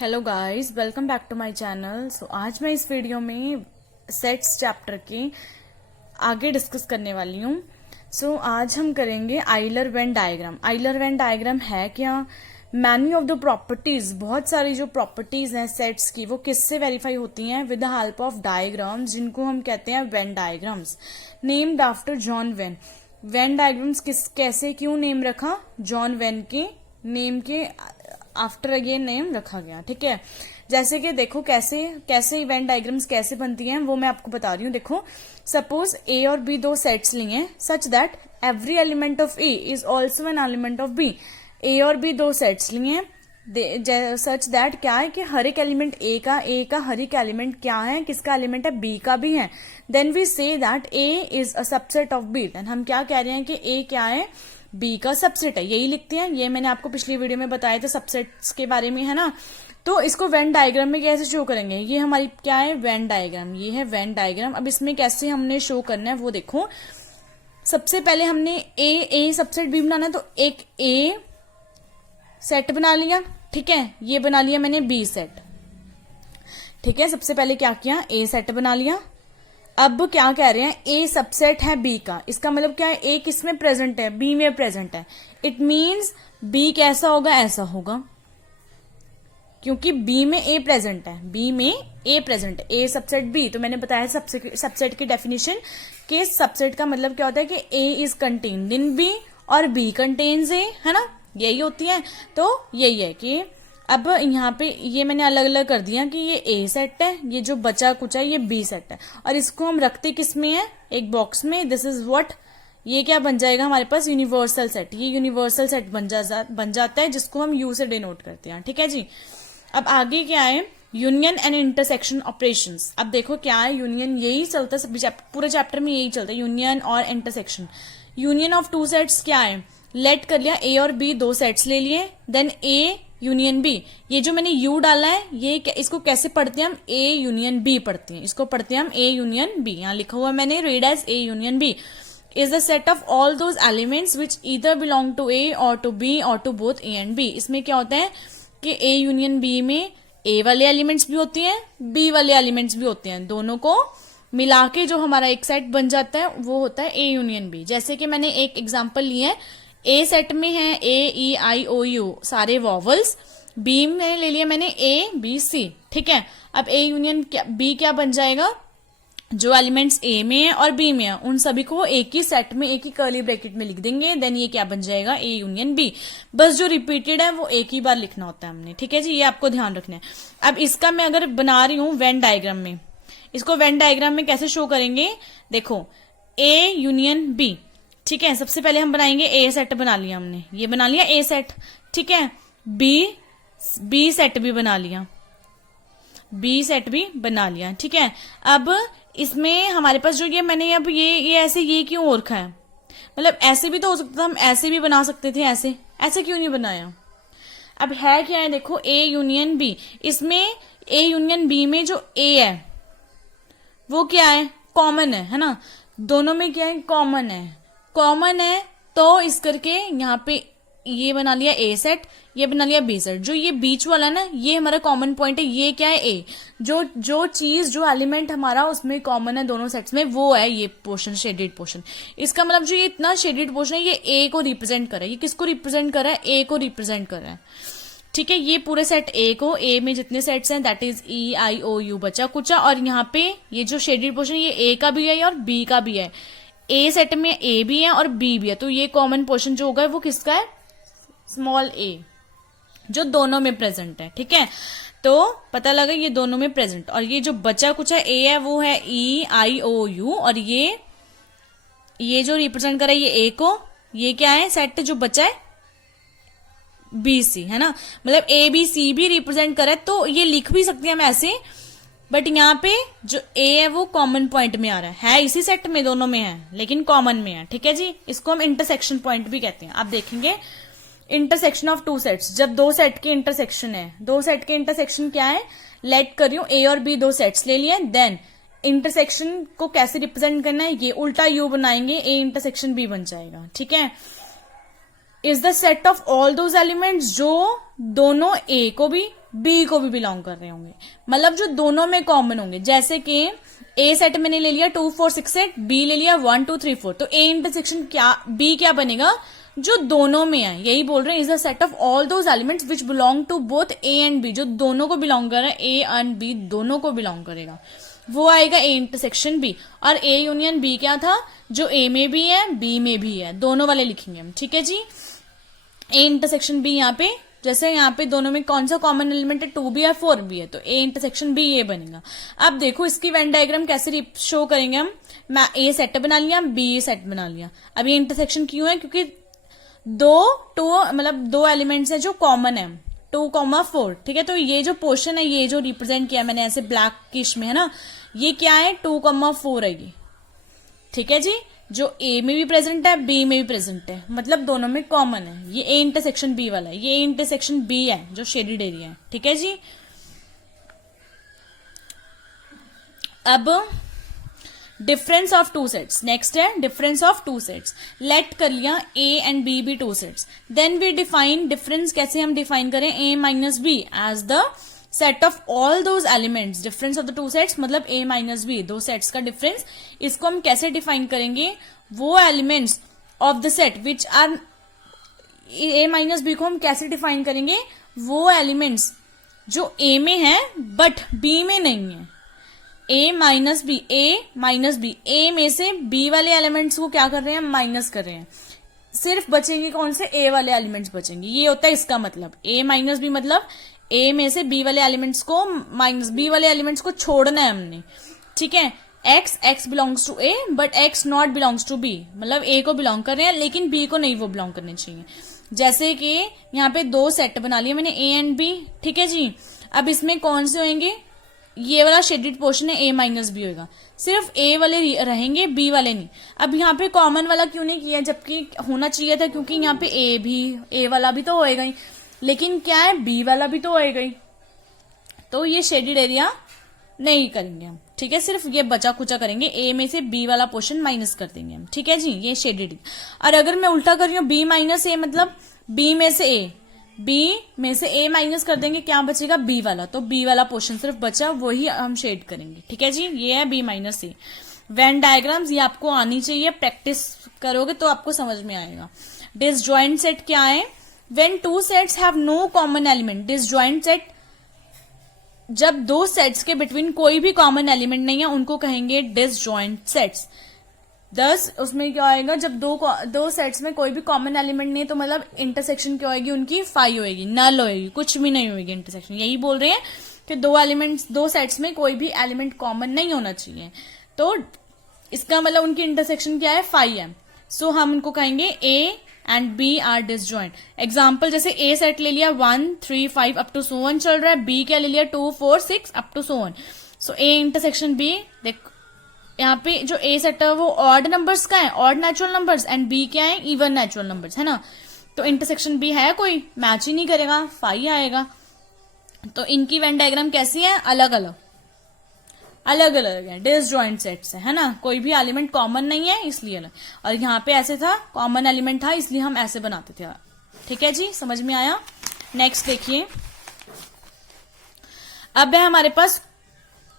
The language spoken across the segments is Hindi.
Hello guys, welcome back to my channel. So आज मैं इस वीडियो में सेट्स चैप्टर के आगे डिस्कस करने वाली हूँ। सो आज हम करेंगे Euler Venn diagram. Euler Venn diagram है क्या? मैनी ऑफ द प्रॉपर्टीज, बहुत सारी जो प्रॉपर्टीज हैं सेट्स की, वो किससे वेरीफाई होती हैं? With the help of diagrams, जिनको हम कहते हैं Venn diagrams, named after John when. Venn diagrams कैसे क्यों नेम रखा? जॉन वेन के नेम के आफ्टर ये नेम रखा गया। ठीक है, जैसे कि देखो कैसे कैसे इवेंट डायग्राम्स कैसे बनती हैं वो मैं आपको बता रही हूँ। देखो, सपोज ए और बी दो सेट्स लिए such that every element of A is also an element of B. A और बी दो सेट्स लिए सच दैट क्या है कि हर एक एलिमेंट ए का हर एक एलिमेंट क्या है, किसका एलिमेंट है? बी का भी है। Then we say that A is a subset of B. देन हम क्या कह रहे हैं कि ए क्या है? बी का सबसेट है। यही लिखते हैं, ये मैंने आपको पिछली वीडियो में बताया था सबसेट्स के बारे में, है ना। तो इसको वेन डायग्राम में कैसे शो करेंगे? ये हमारी क्या है? Venn diagram. ये है वेन डायग्राम। अब इसमें कैसे हमने शो करना है वो देखो। सबसे पहले हमने ए सबसेट बी बनाना है, तो एक ए सेट बना लिया। ठीक है, ये बना लिया मैंने बी सेट। ठीक है, सबसे पहले क्या किया? ए सेट बना लिया। अब क्या कह रहे हैं? ए सबसेट है बी का। इसका मतलब क्या है? ए किस में प्रेजेंट है? बी में प्रेजेंट है। इट मीन्स बी कैसा होगा? ऐसा होगा, क्योंकि बी में ए प्रेजेंट है। बी में ए प्रेजेंट है, ए सबसेट बी। तो मैंने बताया सबसेट की डेफिनेशन कि सबसेट का मतलब क्या होता है कि ए इज कंटेन्ड इन बी और बी कंटेन्स ए, है ना, यही होती है। तो यही है कि अब यहाँ पे ये मैंने अलग अलग कर दिया कि ये ए सेट है, ये जो बचा कुचा है ये बी सेट है, और इसको हम रखते किस में है? एक बॉक्स में। दिस इज व्हाट, ये क्या बन जाएगा हमारे पास? Universal set. ये यूनिवर्सल सेट बन जाता है, जिसको हम यू से डिनोट करते हैं। ठीक है जी। अब आगे क्या है? Union and intersection operations. अब देखो क्या है? यूनियन यही चलता है पूरे चैप्टर में, यही चलता है, यूनियन और intersection. Union of two sets क्या है? लेट कर लिया, ए और बी दो सेट्स ले लिए, देन ए यूनियन बी। ये जो मैंने यू डाला है, ये इसको कैसे पढ़ते हैं हम? ए यूनियन बी पढ़ते हैं। इसको पढ़ते हैं हम ए यूनियन बी। यहां लिखा हुआ मैंने, read as A union B is the set of all those elements which either belong to A और टू बी और to both A and B. इसमें क्या होता है कि ए यूनियन बी में ए वाले एलिमेंट्स भी होते हैं, बी वाले एलिमेंट्स भी होते हैं। दोनों को मिला के जो हमारा एक सेट बन जाता है वो होता है ए यूनियन बी। जैसे कि मैंने एक एग्जाम्पल लिया है, ए सेट में है ए ई आई ओ यू सारे वॉवल्स, बी में ले लिया मैंने ए बी सी। ठीक है, अब ए यूनियन बी क्या बन जाएगा? जो एलिमेंट्स ए में है और बी में है उन सभी को एक ही सेट में, एक ही कर्ली ब्रैकेट में लिख देंगे। देन ये क्या बन जाएगा? A union B. बस जो रिपीटेड है वो एक ही बार लिखना होता है हमने। ठीक है जी, ये आपको ध्यान रखना है। अब इसका मैं अगर बना रही हूं वेन डायग्राम में, इसको वेन डायग्राम में कैसे शो करेंगे? देखो, ए यूनियन बी। ठीक है, सबसे पहले हम बनाएंगे ए सेट बना लिया हमने, ये बना लिया ए सेट। ठीक है, बी सेट भी बना लिया, बी सेट भी बना लिया। ठीक है, अब इसमें हमारे पास जो ये मैंने अब ये ऐसे ये क्यों हो रखा है? मतलब ऐसे भी तो हो सकता था, हम ऐसे भी बना सकते थे, ऐसे ऐसे क्यों नहीं बनाया? अब है क्या है? देखो, ए यूनियन बी। इसमें ए यूनियन बी में जो ए है वो क्या है? कॉमन है ना। दोनों में क्या है? कॉमन है। कॉमन है तो इस करके यहाँ पे ये बना लिया ए सेट, ये बना लिया बी सेट। जो ये बीच वाला ना, ये हमारा कॉमन पॉइंट है। ये क्या है? ए। जो चीज, जो एलिमेंट हमारा उसमें कॉमन है दोनों सेट्स में, वो है ये पोर्शन, शेडेड पोर्शन। इसका मतलब जो ये इतना शेडेड पोर्शन है, ये ए को रिप्रेजेंट कर रहा है। ये किसको रिप्रेजेंट कर रहा है? ए को रिप्रेजेंट कर रहा है। ठीक है, ये पूरे सेट ए को, ए में जितने सेट्स हैं that is E I O U बचा कुचा, और यहाँ पे ये जो शेडेड पोर्शन है ये ए का भी है और बी का भी है। ए सेट में ए भी है और बी भी है, तो ये कॉमन पोर्शन जो होगा वो किसका है? स्मॉल ए, जो दोनों में प्रेजेंट है। ठीक है, तो पता लगा ये दोनों में प्रेजेंट। और ये जो बचा कुछ है ए है वो है ई आई ओ यू, और ये जो रिप्रेजेंट कर रहा है ये ए को, ये क्या है? सेट जो बचा है बी सी, है ना। मतलब ए बी सी भी रिप्रेजेंट करे, तो ये लिख भी सकते हैं हम ऐसे, बट यहाँ पे जो ए है वो कॉमन पॉइंट में आ रहा है इसी सेट में, दोनों में है लेकिन कॉमन में है। ठीक है जी, इसको हम इंटरसेक्शन पॉइंट भी कहते हैं। आप देखेंगे इंटरसेक्शन ऑफ टू सेट्स, जब दो सेट के इंटरसेक्शन है, दो सेट के इंटरसेक्शन क्या है? लेट कर रही हूं, ए और बी दो सेट्स ले लिए, देन इंटरसेक्शन को कैसे रिप्रेजेंट करना है? ये उल्टा यू बनाएंगे, ए इंटरसेक्शन बी बन जाएगा। ठीक है, is the set of all those elements, जो दोनों ए को भी बी को भी बिलोंग कर रहे होंगे, मतलब जो दोनों में कॉमन होंगे। जैसे कि ए सेट मैंने ले लिया 2 4 6 8, बी ले लिया 1 2 3 4, तो ए इंटरसेक्शन क्या बी क्या बनेगा, जो दोनों में है, यही बोल रहे हैं is a set of all those elements which belong to both A and B, जो दोनों को बिलोंग कर रहा है, ए एंड बी दोनों को बिलोंग करेगा, वो आएगा ए इंटरसेक्शन बी। और ए यूनियन बी क्या था, जो ए में भी है बी में भी है, दोनों वाले लिखेंगे हम, ठीक है जी। ए इंटरसेक्शन बी यहाँ पे, जैसे यहाँ पे दोनों में कौन सा कॉमन एलिमेंट है, 2 भी है 4 भी है, तो ए इंटरसेक्शन बी ये बनेगा। अब देखो इसकी वेन डायग्राम कैसे शो करेंगे हम, मैं ए सेट बना लिया, बी सेट बना लिया। अब ये इंटरसेक्शन क्यों है, क्योंकि दो एलिमेंट्स है जो कॉमन है, 2,4, ठीक है। तो ये जो पोर्शन है, ये जो रिप्रेजेंट किया मैंने ऐसे ब्लैक किश में है ना, ये क्या है 2,4 है ये, ठीक है जी। जो ए में भी प्रेजेंट है बी में भी प्रेजेंट है, मतलब दोनों में कॉमन है। ये ए इंटरसेक्शन बी वाला है, ये ए इंटरसेक्शन बी है जो शेडेड एरिया है, ठीक है जी। अब difference of two sets, next है difference of two sets. Let कर लिया ए एंड बी भी two sets, then we define difference, कैसे हम डिफाइन करें, A minus B as the set of all those elements. Difference of the two sets मतलब ए माइनस बी, दो सेट्स का डिफरेंस। इसको हम कैसे डिफाइन करेंगे, वो elements of the set which are, A minus B को हम कैसे डिफाइन करेंगे, वो एलिमेंट्स जो ए में है बट बी में नहीं है। ए minus B, A minus B, A में से बी वाले एलिमेंट्स को क्या कर रहे हैं, माइनस कर रहे हैं, सिर्फ बचेंगे कौन से, ए वाले एलिमेंट्स बचेंगे। ये होता है इसका मतलब, ए माइनस बी मतलब ए में से बी वाले एलिमेंट्स को माइनस, बी वाले एलिमेंट्स को छोड़ना है हमने, ठीक है। X belongs to A but x not belongs to B, मतलब ए को बिलोंग कर रहे हैं लेकिन बी को नहीं वो बिलोंग करने चाहिए। जैसे कि यहाँ पे दो सेट बना लिया मैंने, ए एंड बी, ठीक है जी। अब इसमें कौन से होंगे, ये वाला शेडेड पोर्शन है ए माइनस बी होगा, सिर्फ ए वाले रहेंगे बी वाले नहीं। अब यहाँ पे कॉमन वाला क्यों नहीं किया, जबकि होना चाहिए था, क्योंकि यहाँ पे ए वाला भी तो होएगा ही, लेकिन क्या है बी वाला भी तो होएगा ही, तो ये शेडेड एरिया नहीं करेंगे हम, ठीक है। सिर्फ ये बचा कुचा करेंगे, ए में से बी वाला पोर्शन माइनस कर देंगे हम, ठीक है जी, ये शेडेड। और अगर मैं उल्टा कर रही हूँ, बी माइनस ए मतलब बी में से ए, बी में से ए माइनस कर देंगे, क्या बचेगा बी वाला, तो बी वाला पोर्शन सिर्फ बचा, वही हम शेड करेंगे, ठीक है जी। ये है बी माइनस ए। वेन डायग्राम्स ये आपको आनी चाहिए, प्रैक्टिस करोगे तो आपको समझ में आएगा। डिसजॉइंट सेट क्या है, when two sets have no common element. Disjoint set जब दो सेट्स के बिटवीन कोई भी कॉमन एलिमेंट नहीं है, उनको कहेंगे डिसजॉइंट सेट्स। दस उसमें क्या आएगा, जब दो सेट्स में कोई भी कॉमन एलिमेंट नहीं है, तो मतलब इंटरसेक्शन क्या होगी उनकी, 5 होएगी, नल होएगी, कुछ भी नहीं होगी इंटरसेक्शन। यही बोल रहे हैं कि दो सेट्स में कोई भी एलिमेंट कॉमन नहीं होना चाहिए, तो इसका मतलब उनकी इंटरसेक्शन क्या है, 5 है। सो हम उनको कहेंगे A and B are disjoint. Example जैसे ए सेट ले लिया 1 3 5 अप टू सो 1 चल रहा है, बी क्या ले लिया 2 4 6 up to so 1। So A intersection B, देख यहाँ पे जो ए सेट है वो ऑड नंबर्स का है, odd natural numbers, and B क्या है, इवन नेचुरल नंबर्स, है ना। तो इंटरसेक्शन बी है कोई, मैच ही नहीं करेगा, 5 आएगा। तो इनकी वेन डायग्राम कैसी है, अलग अलग है, डिसजॉइंट सेट्स है ना, कोई भी एलिमेंट कॉमन नहीं है इसलिए अलग। और यहाँ पे ऐसे था, कॉमन एलिमेंट था इसलिए हम ऐसे बनाते थे, ठीक है जी, समझ में आया। नेक्स्ट देखिए, अब है हमारे पास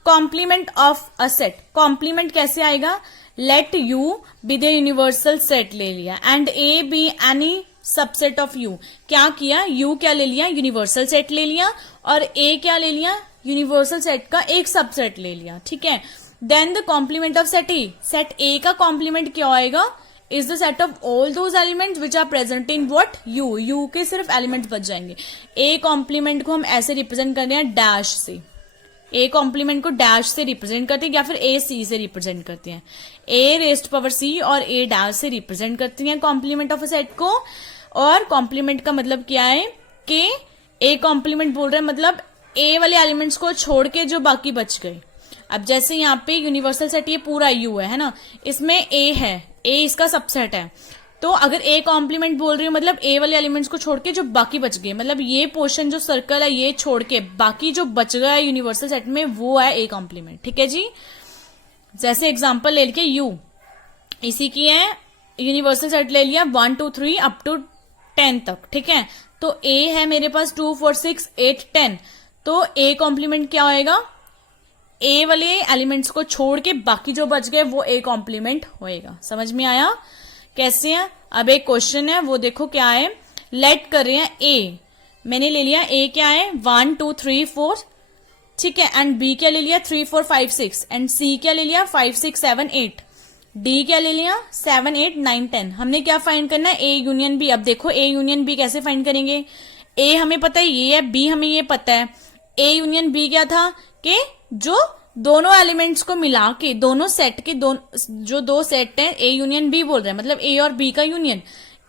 complement of a set. Complement कैसे आएगा, let U be the universal set ले लिया and A be any subset of U. क्या किया, यू क्या ले लिया, यूनिवर्सल सेट ले लिया, और ए क्या ले लिया, यूनिवर्सल सेट का एक सबसेट ले लिया, ठीक है। Then the complement of set A, set A का कॉम्प्लीमेंट क्या आएगा, is the set of all those elements which are present in what, U के सिर्फ एलिमेंट्स बच जाएंगे। ए कॉम्प्लीमेंट को हम ऐसे रिप्रेजेंट करते हैं डैश से, ए कॉम्प्लीमेंट को डैश से रिप्रेजेंट करते हैं, या फिर ए सी से रिप्रेजेंट करते हैं। ए रेस्ट पावर सी और ए डैश से रिप्रेजेंट करती हैं कॉम्प्लीमेंट ऑफ अ सेट को। और कॉम्प्लीमेंट का मतलब क्या है कि ए कॉम्प्लीमेंट बोल रहे हैं मतलब ए वाले एलिमेंट्स को छोड़ के जो बाकी बच गए। अब जैसे यहाँ पे यूनिवर्सल सेट ये पूरा यू है ना, इसमें ए है, ए इसका सबसेट है, तो अगर ए कॉम्प्लीमेंट बोल रही हूँ मतलब ए वाले एलिमेंट्स को छोड़ के जो बाकी बच गए, मतलब ये पोर्शन जो सर्कल है ये छोड़ के बाकी जो बच गया है यूनिवर्सल सेट में, वो है ए कॉम्प्लीमेंट, ठीक है जी। जैसे एग्जांपल ले लिया यू, इसी की है, यूनिवर्सल सेट ले लिया 1 2 3 अप टू 10 तक, ठीक है। तो ए है मेरे पास 2 4 6 8 10, तो ए कॉम्प्लीमेंट क्या होएगा, ए वाले एलिमेंट्स को छोड़ के बाकी जो बच गए वो ए कॉम्प्लीमेंट होएगा। समझ में आया कैसे है? अब एक क्वेश्चन है वो देखो क्या है, लेट कर रहे हैं ए, मैंने ले लिया ए क्या है 1 2 3 4, ठीक है, एंड बी क्या ले लिया 3 4 5 6, एंड सी क्या ले लिया 5 6 7 8, डी क्या ले लिया 7 8 9 10। हमने क्या फाइंड करना है, ए यूनियन बी। अब देखो ए यूनियन बी कैसे फाइंड करेंगे, ए हमें पता है ये है, बी हमें ये पता है। ए यूनियन बी क्या था कि जो दोनों एलिमेंट्स को मिला के दोनों सेट के जो दो सेट है ए यूनियन बी बोल रहे हैं, मतलब ए और बी का यूनियन,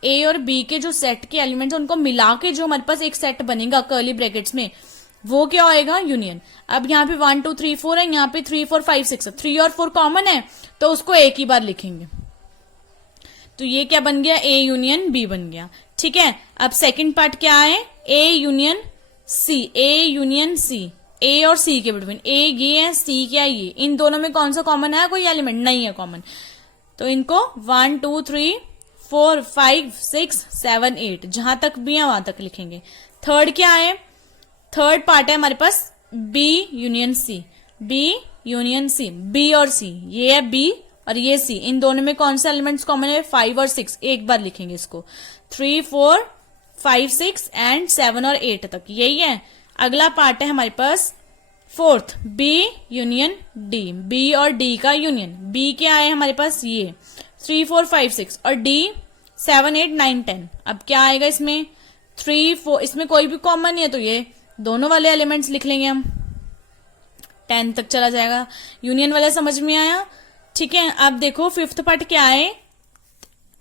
ए और बी के जो सेट के एलिमेंट्स उनको मिला के जो हमारे पास एक सेट बनेगा कर्ली ब्रैकेट्स में, वो क्या होएगा यूनियन। अब यहाँ पे 1 2 3 4 है, यहाँ पे 3 4 5 6 है, 3 और 4 कॉमन है तो उसको एक ही बार लिखेंगे, तो ये क्या बन गया, ए यूनियन बी बन गया। ठीक है, अब सेकंड पार्ट क्या है, A union C, A union C, ए और सी के बिटवीन, ए ये है सी क्या ये, इन दोनों में कौन सा कॉमन है, कोई एलिमेंट नहीं है कॉमन, तो इनको 1 2 3 4 5 6 7 8 जहां तक भी है वहां तक लिखेंगे। थर्ड क्या है, थर्ड पार्ट है हमारे पास B union C, B union C, B और सी, ये है बी और ये सी, इन दोनों में कौन से एलिमेंट्स कॉमन है, 5 और 6, एक बार लिखेंगे इसको, 3 4 5 6 एंड 7 और 8 तक, यही है। अगला पार्ट है हमारे पास fourth, B union D, B और डी का यूनियन, बी क्या है हमारे पास ये 3 4 5 6 और डी 7 8 9 10। अब क्या आएगा इसमें 3 4, इसमें कोई भी कॉमन नहीं है तो ये दोनों वाले एलिमेंट्स लिख लेंगे हम, 10 तक चला जाएगा। यूनियन वाला समझ में आया? ठीक है, अब देखो फिफ्थ पार्ट क्या है,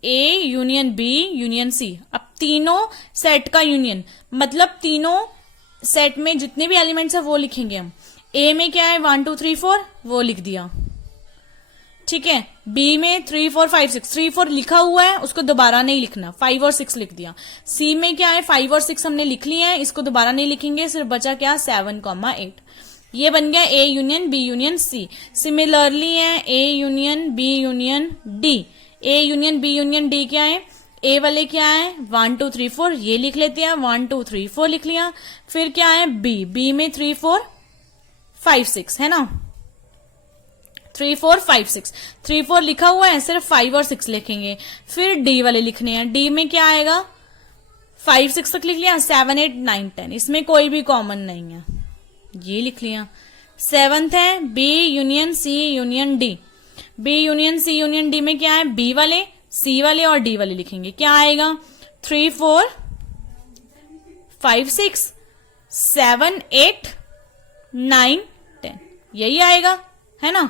A union B union C. अब तीनों सेट का यूनियन, मतलब तीनों सेट में जितने भी एलिमेंट्स है वो लिखेंगे हम। ए में क्या है 1 2 3 4, वो लिख दिया, ठीक है। बी में 3 4 5 6, 3 4 लिखा हुआ है उसको दोबारा नहीं लिखना, 5 और 6 लिख दिया। सी में क्या है 5 और 6 हमने लिख लिए हैं, इसको दोबारा नहीं लिखेंगे, सिर्फ बचा क्या 7 8। ये बन गया A union B union C. Similarly है A union B union D, A union B union D क्या है, ए वाले क्या है 1 2 3 4, ये लिख लेते हैं, 1 2 3 4 लिख लिया। फिर क्या है बी, बी में 3 4 5 6 है ना, 3 4 5 6, 3 4 लिखा हुआ है, सिर्फ 5 और 6 लिखेंगे। फिर डी वाले लिखने हैं, डी में क्या आएगा 5 6 तक लिख लिया, 7 8 9 10, इसमें कोई भी कॉमन नहीं है, ये लिख लिया। सेवंथ है B union C union D, B union C union D में क्या है बी वाले सी वाले और डी वाले लिखेंगे, क्या आएगा 3 4 5 6 7 8 9 10, यही आएगा, है ना।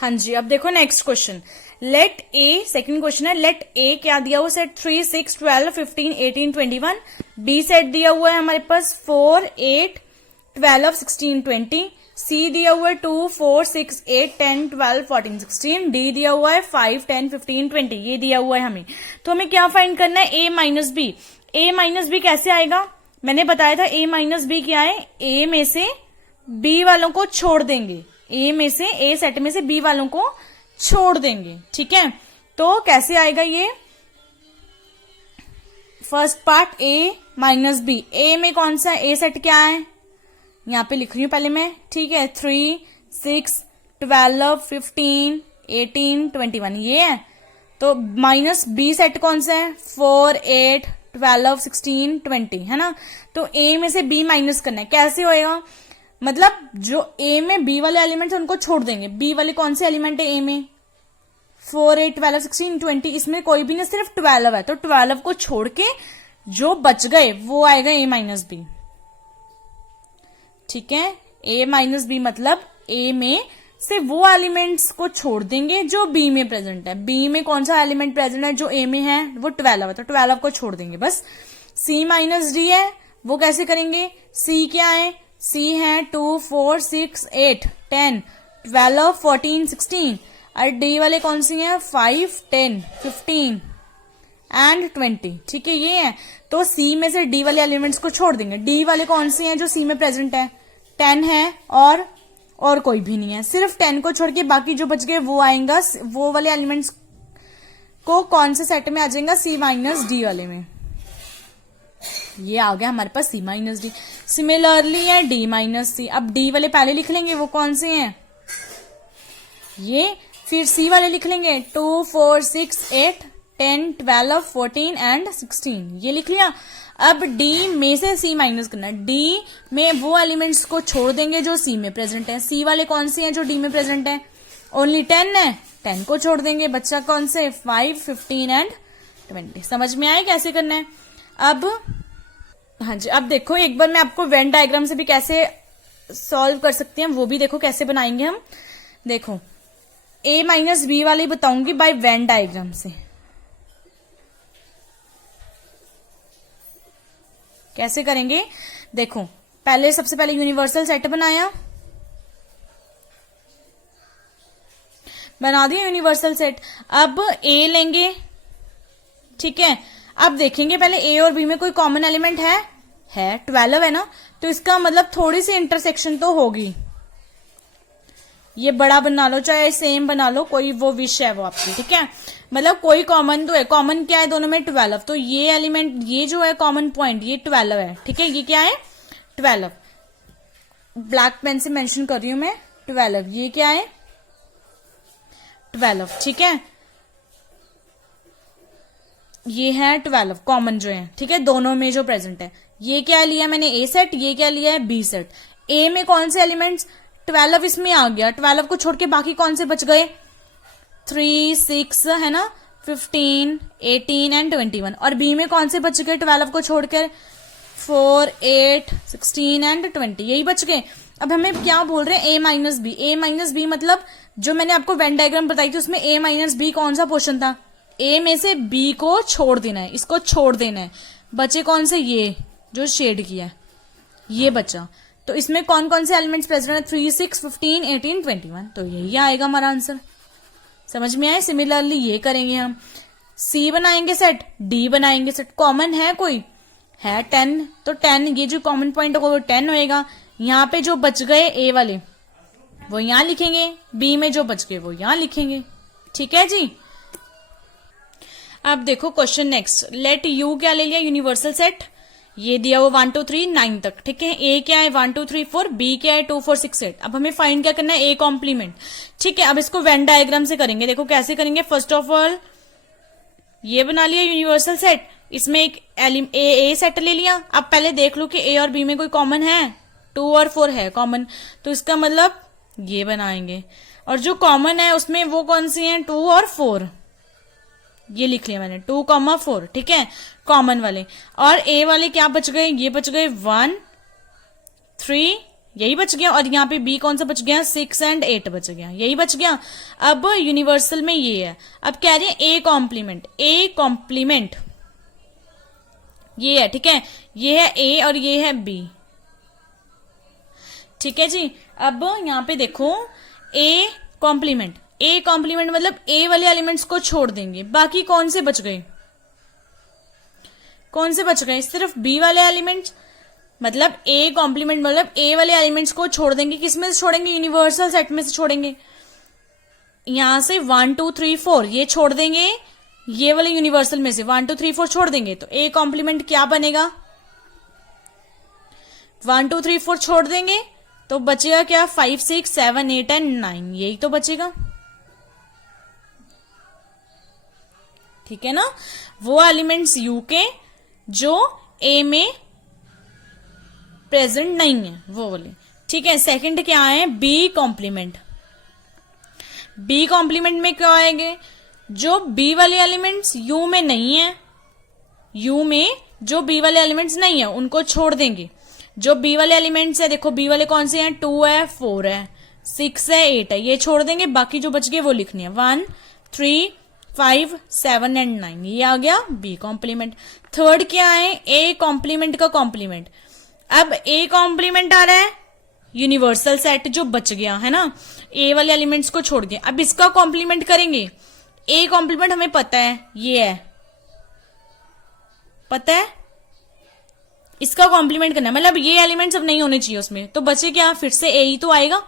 हाँ जी, अब देखो नेक्स्ट क्वेश्चन, लेट ए, सेकंड क्वेश्चन है, लेट ए क्या दिया हुआ सेट 3 6 12 15 18 21, बी सेट दिया हुआ है हमारे पास 4 8 12 16 20, सी दिया हुआ है 2 4 6 8 10 12 14 16, डी दिया हुआ है 5 10 15 20, ये दिया हुआ है हमें। तो हमें क्या फाइंड करना है, ए माइनस बी। ए माइनस बी कैसे आएगा, मैंने बताया था ए माइनस बी क्या है, ए में से बी वालों को छोड़ देंगे, ए में से ए सेट में से बी वालों को छोड़ देंगे, ठीक है। तो कैसे आएगा ये, first part A minus B, A में कौन सा ए सेट क्या है, यहां पे लिख रही हूं पहले मैं, ठीक है, 3 6 12 15 18 21, ये है। तो माइनस बी सेट कौन सा है 4 8 12 16 20, है ना। तो ए में से बी माइनस करना है, कैसे होएगा, मतलब जो ए में बी वाले एलिमेंट है उनको छोड़ देंगे, बी वाले कौन से एलिमेंट है ए में 4 8 12 16 20, इसमें कोई भी नहीं, सिर्फ 12 है, तो 12 को छोड़ के जो बच गए वो आएगा ए माइनस बी, ठीक है। ए माइनस बी मतलब ए में से वो एलिमेंट्स को छोड़ देंगे जो बी में प्रेजेंट है, बी में कौन सा एलिमेंट प्रेजेंट है जो ए में है वो 12 है, तो 12 को छोड़ देंगे बस। सी माइनस डी है, वो कैसे करेंगे, सी क्या है, सी है 2 4 6 8 10 12 14 16, और डी वाले कौन सी हैं 5 10 15 एंड 20, ठीक है, ये है। तो सी में से डी वाले एलिमेंट्स को छोड़ देंगे, डी वाले कौन से हैं जो सी में प्रेजेंट है 10 है और कोई भी नहीं है, सिर्फ 10 को छोड़ के बाकी जो बच गए वो आएगा, वो वाले एलिमेंट्स को कौन से सेट में आ जाएगा सी माइनस डी वाले में। ये आ गया हमारे पास C माइनस डी। सिमिलरली है D माइनस सी। अब D वाले पहले लिख लेंगे, वो कौन से हैं ये, फिर C वाले लिख लेंगे 2 4 6 8 10 12 14 एंड 16, ये लिख लिया। अब D में से C माइनस करना है। D में वो एलिमेंट्स को छोड़ देंगे जो C में प्रेजेंट है। C वाले कौन से हैं जो D में प्रेजेंट है, ओनली 10 है, 10 को छोड़ देंगे, बच्चा कौन से 5 15 एंड 20। समझ में आए कैसे करना है। अब हाँ जी, अब देखो एक बार मैं आपको वेन डायग्राम से भी कैसे सॉल्व कर सकते हैं वो भी देखो कैसे बनाएंगे हम। देखो A माइनस बी वाली बताऊंगी बाय वेन डायग्राम से। कैसे करेंगे, देखो पहले सबसे पहले यूनिवर्सल सेट बनाया, बना दिया यूनिवर्सल सेट। अब A लेंगे, ठीक है। अब देखेंगे पहले A और B में कोई कॉमन एलिमेंट है 12 है ना, तो इसका मतलब थोड़ी सी इंटरसेक्शन तो होगी। ये बड़ा बना लो चाहे सेम बना लो, कोई वो विश है वो आपकी, ठीक है। मतलब कोई कॉमन तो है, कॉमन क्या है दोनों में 12, तो ये एलिमेंट ये जो है कॉमन पॉइंट ये 12 है, ठीक है। ये क्या है 12, ब्लैक पेन से मेंशन कर रही हूं मैं 12, ये क्या है 12, ठीक है। ये है 12 कॉमन जो है, ठीक है, दोनों में जो प्रेजेंट है। ये क्या लिया मैंने A सेट, ये क्या लिया है B सेट। A में कौन से एलिमेंट्स 12 इसमें आ गया, 12 को छोड़ के बाकी कौन से बच गए 3 6 है ना, 15 18 एंड 21। और B में कौन से बच गए 12 को छोड़कर 4 8 16 एंड 20, यही बच गए। अब हमें क्या बोल रहे हैं A minus B. A minus B मतलब जो मैंने आपको वेन डायग्राम बताई थी उसमें A माइनस बी कौन सा पोर्शन था, A में से B को छोड़ देना है, इसको छोड़ देना है। बचे कौन से, ये जो शेड किया है ये बचा। तो इसमें कौन कौन से एलिमेंट्स प्रेजेंट है 3 6 15 18 21, तो यही आएगा हमारा आंसर। समझ में आए। सिमिलरली ये करेंगे हम, C बनाएंगे सेट, D बनाएंगे सेट, कॉमन है कोई है 10, तो 10 ये जो कॉमन पॉइंट होगा वो 10 होएगा। यहाँ पे जो बच गए A वाले वो यहां लिखेंगे, B में जो बच गए वो यहां लिखेंगे, ठीक है जी। अब देखो क्वेश्चन नेक्स्ट, लेट U क्या ले लिया यूनिवर्सल सेट, ये दिया वो 1 2 3 9 तक, ठीक है। A क्या है 1 2 3 4, B क्या है 2 4 6 8। अब हमें फाइंड क्या करना है A कॉम्प्लीमेंट, ठीक है। अब इसको वेन डायग्राम से करेंगे, देखो कैसे करेंगे। फर्स्ट ऑफ ऑल ये बना लिया यूनिवर्सल सेट, इसमें एक A सेट ले लिया। अब पहले देख लो कि A और B में कोई कॉमन है, 2 और 4 है कॉमन, तो इसका मतलब ये बनाएंगे। और जो कॉमन है उसमें वो कौन सी है 2 और 4, ये लिख लिया मैंने 2 4, ठीक है, कॉमन वाले। और A वाले क्या बच गए, ये बच गए 1 3, यही बच गया। और यहाँ पे B कौन सा बच गया 6 एंड 8 बच गया, यही बच गया। अब यूनिवर्सल में ये है, अब कह रहे हैं A कॉम्प्लीमेंट, A कॉम्प्लीमेंट ये है, ठीक है, ये है A और ये है B, ठीक है जी। अब यहाँ पे देखो A कॉम्प्लीमेंट, A कॉम्प्लीमेंट मतलब A वाले एलिमेंट्स को छोड़ देंगे, बाकी कौन से बच गए, कौन से बच गए सिर्फ B वाले एलिमेंट्स। मतलब A कॉम्प्लीमेंट मतलब A वाले एलिमेंट्स को छोड़ देंगे, किसमें से छोड़ेंगे यूनिवर्सल सेट में से छोड़ेंगे। यहां से 1 2 3 4 ये छोड़ देंगे, ये वाले यूनिवर्सल में से 1 2 3 4 छोड़ देंगे, तो A कॉम्प्लीमेंट क्या बनेगा 1 2 3 4 छोड़ देंगे तो बचेगा क्या 5 6 7 8 एंड 9, यही तो बचेगा, ठीक है ना। वो एलिमेंट्स U के जो A में प्रेजेंट नहीं है वो वाले, ठीक है। सेकंड क्या है B कॉम्प्लीमेंट, B कॉम्प्लीमेंट में क्या आएंगे, जो B वाले एलिमेंट्स U में नहीं है, U में जो B वाले एलिमेंट्स नहीं है उनको छोड़ देंगे। जो B वाले एलिमेंट्स है देखो B वाले कौन से हैं 2 है 4 है 6 है 8 है, ये छोड़ देंगे, बाकी जो बच गए वो लिखनी है 1 3 5 7 एंड 9, ये आ गया B कॉम्प्लीमेंट। थर्ड क्या है A कॉम्प्लीमेंट का कॉम्प्लीमेंट। अब A कॉम्प्लीमेंट आ रहा है यूनिवर्सल सेट जो बच गया है ना, A वाले एलिमेंट्स को छोड़ के, अब इसका कॉम्प्लीमेंट करेंगे। A कॉम्प्लीमेंट हमें पता है ये है, पता है, इसका कॉम्प्लीमेंट करना है, मतलब ये एलिमेंट्स अब नहीं होने चाहिए उसमें, तो बचे क्या फिर से A ही तो आएगा,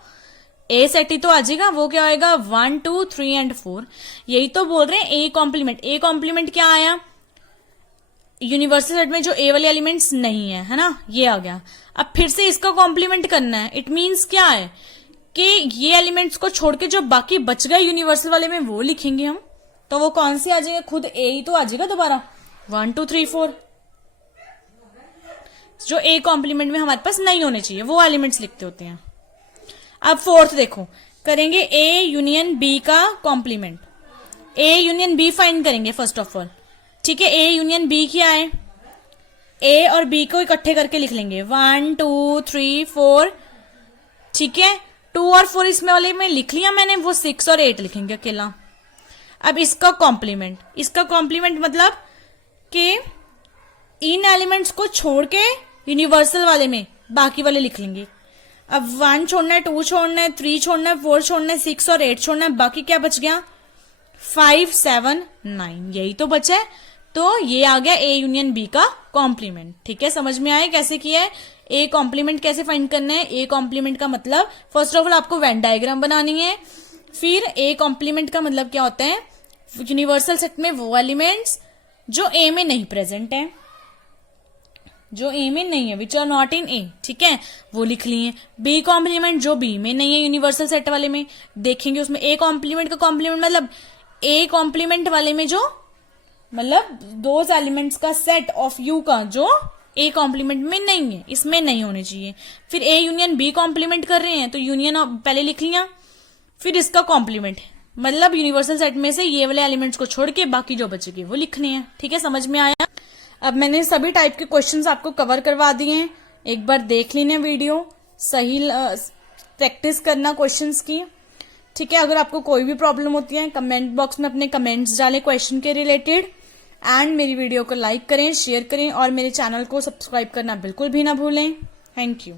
A सेट ही तो आ जाएगा। वो क्या आएगा 1 2 3 एंड 4, यही तो बोल रहे हैं A कॉम्प्लीमेंट। A कॉम्प्लीमेंट क्या आया यूनिवर्सल सेट में जो ए वाले एलिमेंट्स नहीं है ना, ये आ गया। अब फिर से इसका कॉम्प्लीमेंट करना है। इट मीन्स क्या है कि ये एलिमेंट्स को छोड़ के जो बाकी बच गए यूनिवर्सल वाले में वो लिखेंगे हम। तो वो कौन सी आ जाएगा, खुद ए ही तो आ जाएगा दोबारा, 1 2 3 4। जो ए कॉम्प्लीमेंट में हमारे पास नहीं होने चाहिए वो एलिमेंट्स लिखते होते हैं। अब फोर्थ देखो, करेंगे ए यूनियन बी का complement. A union B find करेंगे फर्स्ट ऑफ ऑल। ठीक है, ए यूनियन बी क्या है, ए और बी को इकट्ठे करके लिख लेंगे 1 2 3 4। ठीक है, 2 और 4 इसमें वाले में लिख लिया मैंने, वो 6 और 8 लिखेंगे अकेला। अब इसका कॉम्प्लीमेंट, इसका कॉम्प्लीमेंट मतलब कि इन एलिमेंट्स को छोड़ के यूनिवर्सल वाले में बाकी वाले लिख लेंगे। अब 1 छोड़ना है, 2 छोड़ना है, 3 छोड़ना है, 4 छोड़ना है, 6 और 8 छोड़ना है, बाकी क्या बच गया 5 7 9, यही तो बचा है। तो ये आ गया ए यूनियन बी का कॉम्प्लीमेंट। ठीक है, समझ में आया कैसे किया है, ए कॉम्प्लीमेंट कैसे फाइंड करना है। ए कॉम्प्लीमेंट का मतलब फर्स्ट ऑफ ऑल आपको वेन डायग्राम बनानी है। फिर ए कॉम्प्लीमेंट का मतलब क्या होता है, यूनिवर्सल सेट में वो एलिमेंट्स जो ए में नहीं प्रेजेंट है, जो ए में नहीं है, विच आर नॉट इन ए। ठीक है, वो लिख लिए। बी कॉम्प्लीमेंट जो बी में नहीं है यूनिवर्सल सेट वाले में, देखेंगे उसमें ए कॉम्प्लीमेंट का कॉम्प्लीमेंट मतलब ए कॉम्प्लीमेंट वाले में जो मतलब दोज एलिमेंट्स का सेट ऑफ यू का जो ए कॉम्प्लीमेंट में नहीं है, इसमें नहीं होने चाहिए। फिर ए यूनियन बी कॉम्प्लीमेंट कर रहे हैं तो यूनियन पहले लिख लिया, फिर इसका कॉम्प्लीमेंट मतलब यूनिवर्सल सेट में से ये वाले एलिमेंट्स को छोड़ के बाकी जो बचेंगे वो लिखने हैं। ठीक है, समझ में आया। अब मैंने सभी टाइप के क्वेश्चंस आपको कवर करवा दिए हैं, एक बार देख लेना वीडियो, सही प्रैक्टिस करना क्वेश्चंस की। ठीक है, अगर आपको कोई भी प्रॉब्लम होती है कमेंट बॉक्स में अपने कमेंट्स डालें क्वेश्चन के रिलेटेड। एंड मेरी वीडियो को लाइक करें, शेयर करें और मेरे चैनल को सब्सक्राइब करना बिल्कुल भी ना भूलें। Thank you.